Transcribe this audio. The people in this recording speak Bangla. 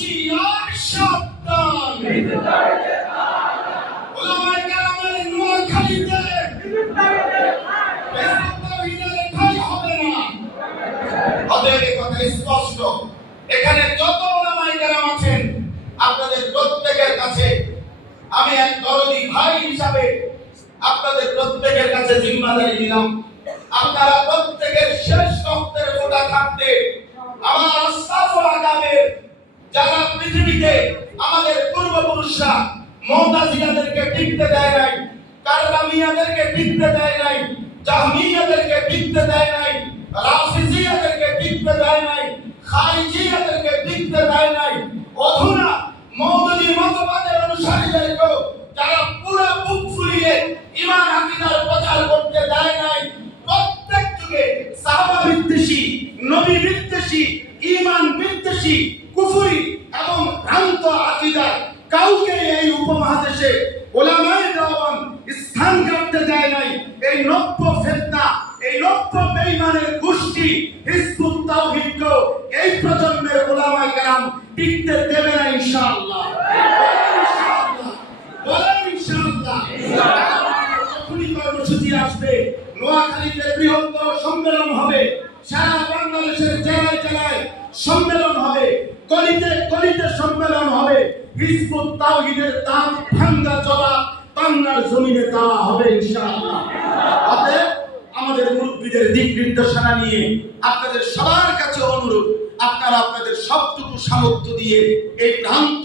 হুঁশিয়ার সাবধান। ওলামায়ে কেরামের নোয়াখালীতে ঠাঁই হবে না। অতএব এই কথা স্পষ্ট। এখানে যত ওলামায়ে কেরাম আছেন, আপনাদের প্রত্যেকের কাছে আমি এক দরদি ভাই হিসাবে আপনাদের প্রত্যেকের কাছে জিম্মাদারি দিলাম। আপনারা প্রত্যেকের শেষ রক্তের ফোঁটা থাকতে আমার আশরাফ ও আগামের যারা পৃথিবীতে আমাদের পূর্বপুরুষরা মুতাজিলাদেরকে টিকতে দেয় নাই, কাররামিয়াদেরকে টিকতে দেয় নাই, জাহমিয়াদেরকে টিকতে দেয় নাই, রাফিজিয়াদেরকে টিকতে দেয় নাই, খারিজিয়াদেরকে টিকতে দেয় নাই, অধুনা মওদুদি মতবাদের অনুসারীদেরকেও যারা পুরো বুক ফুলিয়ে ঈমান আকীদার প্রচার করতে দেয় নাই, প্রত্যেক যুগে সাহাবা বিদ্বেষী, নবী বিদ্বেষী, ঈমান বিদ্বেষী, কুফরি এবং ভ্রান্ত আকীদা কাউকে এই উপমহাদেশে ওলামায়ে দেওয়ান স্থান করতে দেয় নাই। এই নব্য ফিতনা, এই নব্য বেঈমানের গোষ্ঠী হিজবুত তাওহীদকে এই প্রজন্মের ওলামায়ে কেরাম টিকতে দেবে না ইনশাআল্লাহ। বলেন ইনশাআল্লাহ। যখনই কর্মসূচি আসবে, নোয়াখালীতে বৃহত্তর সম্মেলন হবে, সারা বাংলাদেশের জেলায় জেলায় সম্মেলন হবে, গলিতে গলিতে সম্মেলন হবে, হিজবুত তাওহীদের দাঁত ভাঙা জবাব বাংলার জমিনে দেওয়া হবে ইনশাআল্লাহ। অতএব আমাদের মুরব্বীদের দিক নির্দেশনা নিয়ে আপনাদের সবার কাছে অনুরোধ, আপনারা আপনাদের সবটুকু সামর্থ্য দিয়ে এই ভ্রান্ত